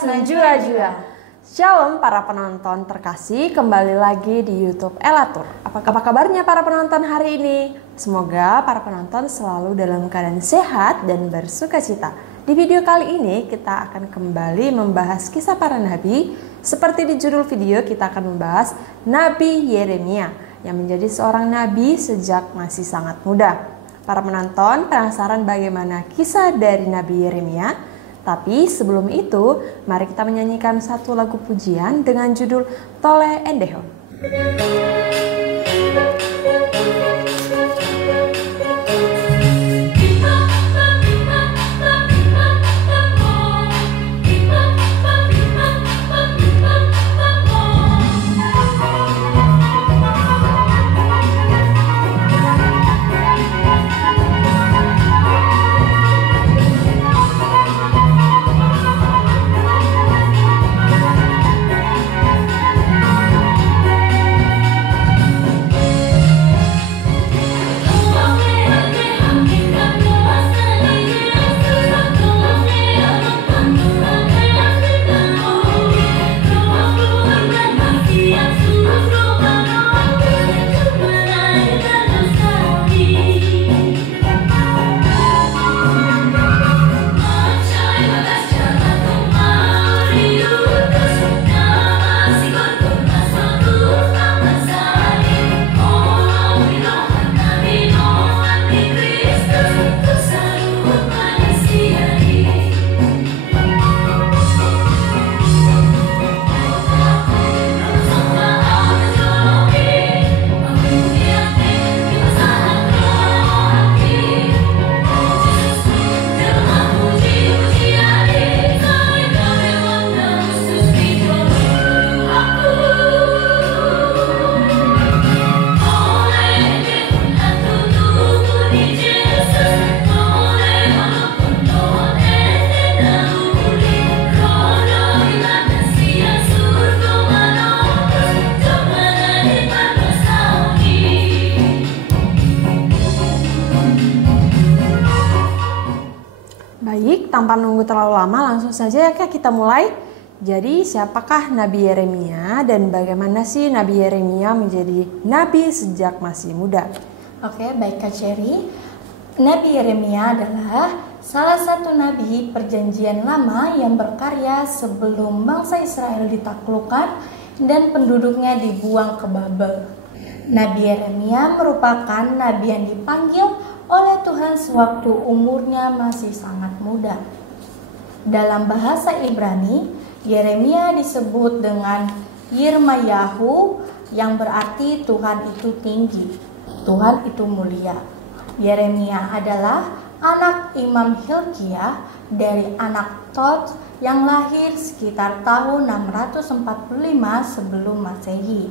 Podcast Menjua-Jua. Shalom para penonton terkasih, kembali lagi di YouTube Elatur. Apa kabarnya para penonton hari ini? Semoga para penonton selalu dalam keadaan sehat dan bersukacita. Di video kali ini kita akan kembali membahas kisah para nabi. Seperti di judul video, kita akan membahas Nabi Yeremia yang menjadi seorang nabi sejak masih sangat muda. Para penonton penasaran bagaimana kisah dari Nabi Yeremia? Tapi sebelum itu, mari kita menyanyikan satu lagu pujian dengan judul Tole Endehon. Baik, tanpa nunggu terlalu lama, langsung saja ya Kak kita mulai. Jadi siapakah Nabi Yeremia dan bagaimana sih Nabi Yeremia menjadi nabi sejak masih muda? Oke, baik Kak Cherry. Nabi Yeremia adalah salah satu nabi perjanjian lama yang berkarya sebelum bangsa Israel ditaklukkan dan penduduknya dibuang ke Babel. Nabi Yeremia merupakan nabi yang dipanggil oleh Tuhan sewaktu umurnya masih sangat muda. Dalam bahasa Ibrani, Yeremia disebut dengan Yirmayahu yang berarti Tuhan itu tinggi, Tuhan itu mulia. Yeremia adalah anak Imam Hilkiah dari anak Tod yang lahir sekitar tahun 645 sebelum Masehi.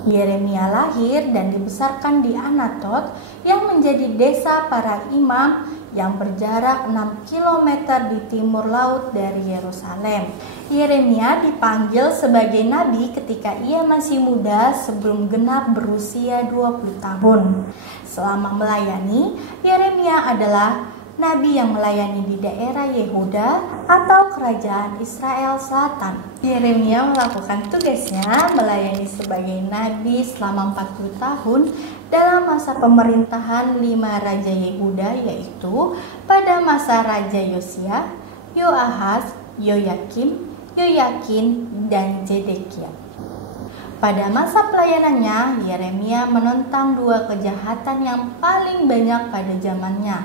Yeremia lahir dan dibesarkan di Anatot yang menjadi desa para imam yang berjarak 6 km di timur laut dari Yerusalem. Yeremia dipanggil sebagai nabi ketika ia masih muda sebelum genap berusia 20 tahun. Selama melayani, Yeremia adalah nabi yang melayani di daerah Yehuda atau kerajaan Israel Selatan. Yeremia melakukan tugasnya melayani sebagai nabi selama 40 tahun dalam masa pemerintahan 5 raja Yehuda, yaitu pada masa Raja Yosia, Yoahaz, Yoyakim, Yoyakin, dan Zedekia. Pada masa pelayanannya, Yeremia menentang 2 kejahatan yang paling banyak pada zamannya,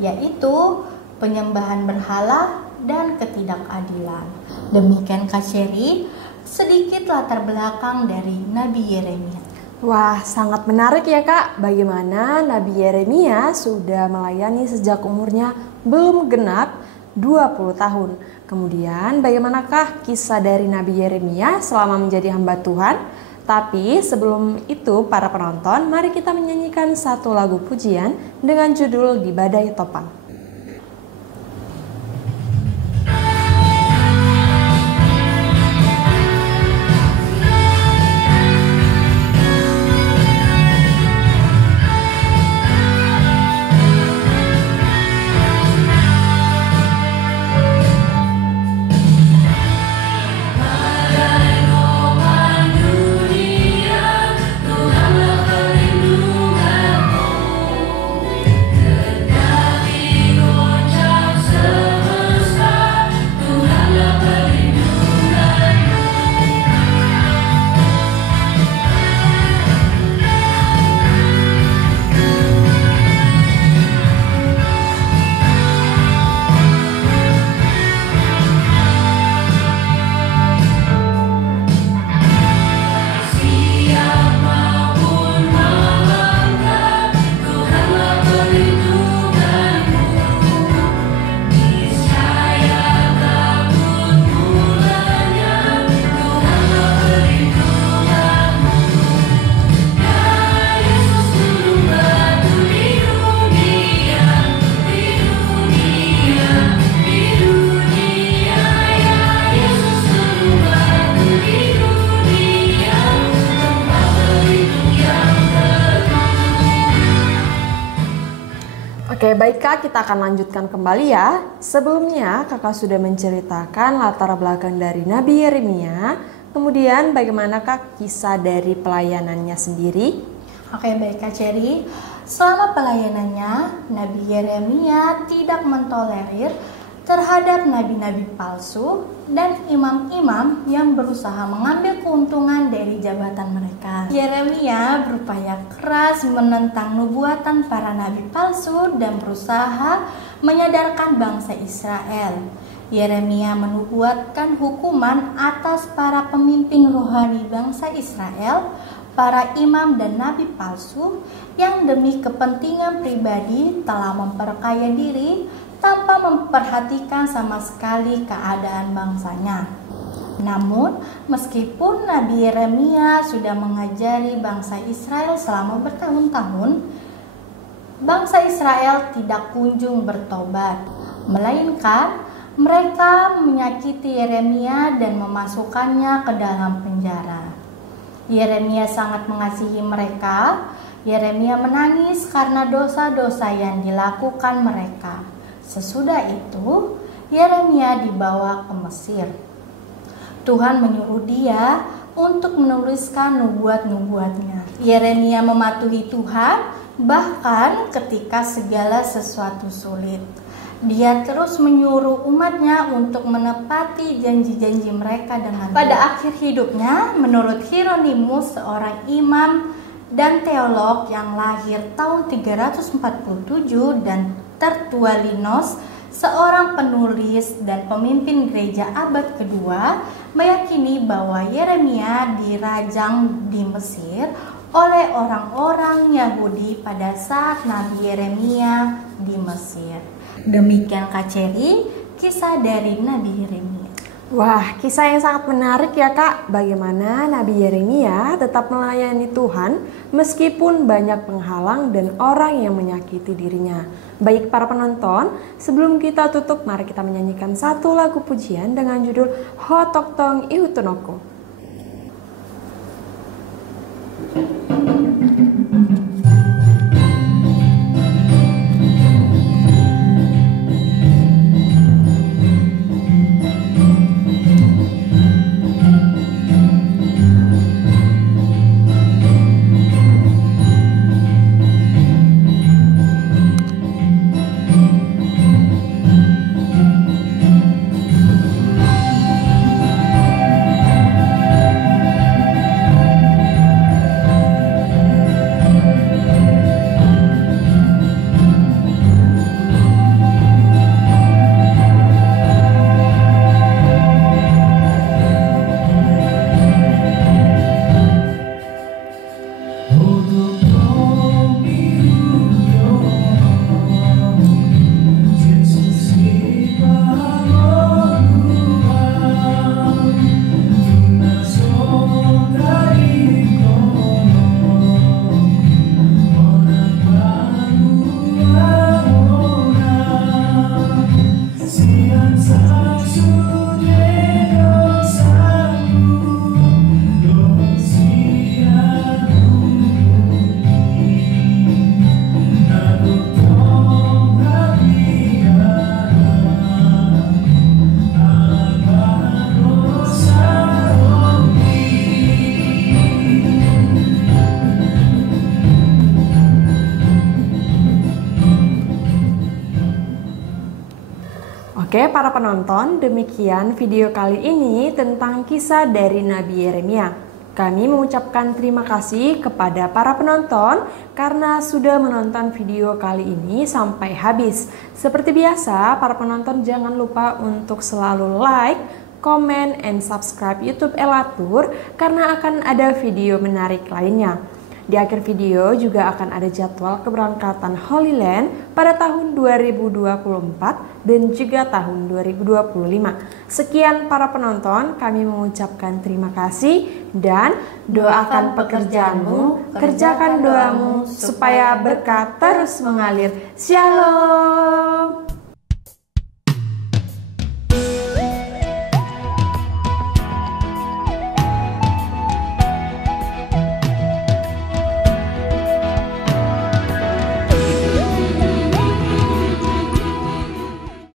yaitu penyembahan berhala dan ketidakadilan. Demikian Kak Cherry, sedikit latar belakang dari Nabi Yeremia. Wah, sangat menarik ya Kak, bagaimana Nabi Yeremia sudah melayani sejak umurnya belum genap 20 tahun. Kemudian bagaimanakah kisah dari Nabi Yeremia selama menjadi hamba Tuhan? Tapi sebelum itu para penonton, mari kita menyanyikan satu lagu pujian dengan judul Di Badai Topang. Oke, baik Kak, kita akan lanjutkan kembali ya. Sebelumnya Kakak sudah menceritakan latar belakang dari Nabi Yeremia. Kemudian bagaimana Kak kisah dari pelayanannya sendiri? Oke, baik Kak Cherry. Selama pelayanannya, Nabi Yeremia tidak mentolerir terhadap nabi-nabi palsu dan imam-imam yang berusaha mengambil keuntungan dari jabatan mereka. Yeremia berupaya keras menentang nubuatan para nabi palsu dan berusaha menyadarkan bangsa Israel. Yeremia menubuatkan hukuman atas para pemimpin rohani bangsa Israel, para imam dan nabi palsu yang demi kepentingan pribadi telah memperkaya diri tanpa memperhatikan sama sekali keadaan bangsanya. Namun, meskipun Nabi Yeremia sudah mengajari bangsa Israel selama bertahun-tahun, bangsa Israel tidak kunjung bertobat, melainkan mereka menyakiti Yeremia dan memasukkannya ke dalam penjara. Yeremia sangat mengasihi mereka. Yeremia menangis karena dosa-dosa yang dilakukan mereka. Sesudah itu, Yeremia dibawa ke Mesir. Tuhan menyuruh dia untuk menuliskan nubuat-nubuatnya. Yeremia mematuhi Tuhan bahkan ketika segala sesuatu sulit. Dia terus menyuruh umatnya untuk menepati janji-janji mereka dengan pada akhir hidupnya, menurut Hieronymus, seorang imam dan teolog yang lahir tahun 347, dan Tertullianus, seorang penulis dan pemimpin gereja abad kedua, meyakini bahwa Yeremia dirajang di Mesir oleh orang-orang Yahudi pada saat Nabi Yeremia di Mesir. Demikian Kak Cherry, kisah dari Nabi Yeremia. Wah, kisah yang sangat menarik ya Kak. Bagaimana Nabi Yeremia tetap melayani Tuhan meskipun banyak penghalang dan orang yang menyakiti dirinya. Baik para penonton, sebelum kita tutup, mari kita menyanyikan satu lagu pujian dengan judul Hotoktong Ihutunoko. Oke para penonton, demikian video kali ini tentang kisah dari Nabi Yeremia. Kami mengucapkan terima kasih kepada para penonton karena sudah menonton video kali ini sampai habis. Seperti biasa, para penonton jangan lupa untuk selalu like, comment, and subscribe YouTube Elatur karena akan ada video menarik lainnya. Di akhir video juga akan ada jadwal keberangkatan Holy Land pada tahun 2024 dan juga tahun 2025. Sekian para penonton, kami mengucapkan terima kasih dan doakan pekerjaanmu, kerjakan doamu supaya berkat terus mengalir. Shalom.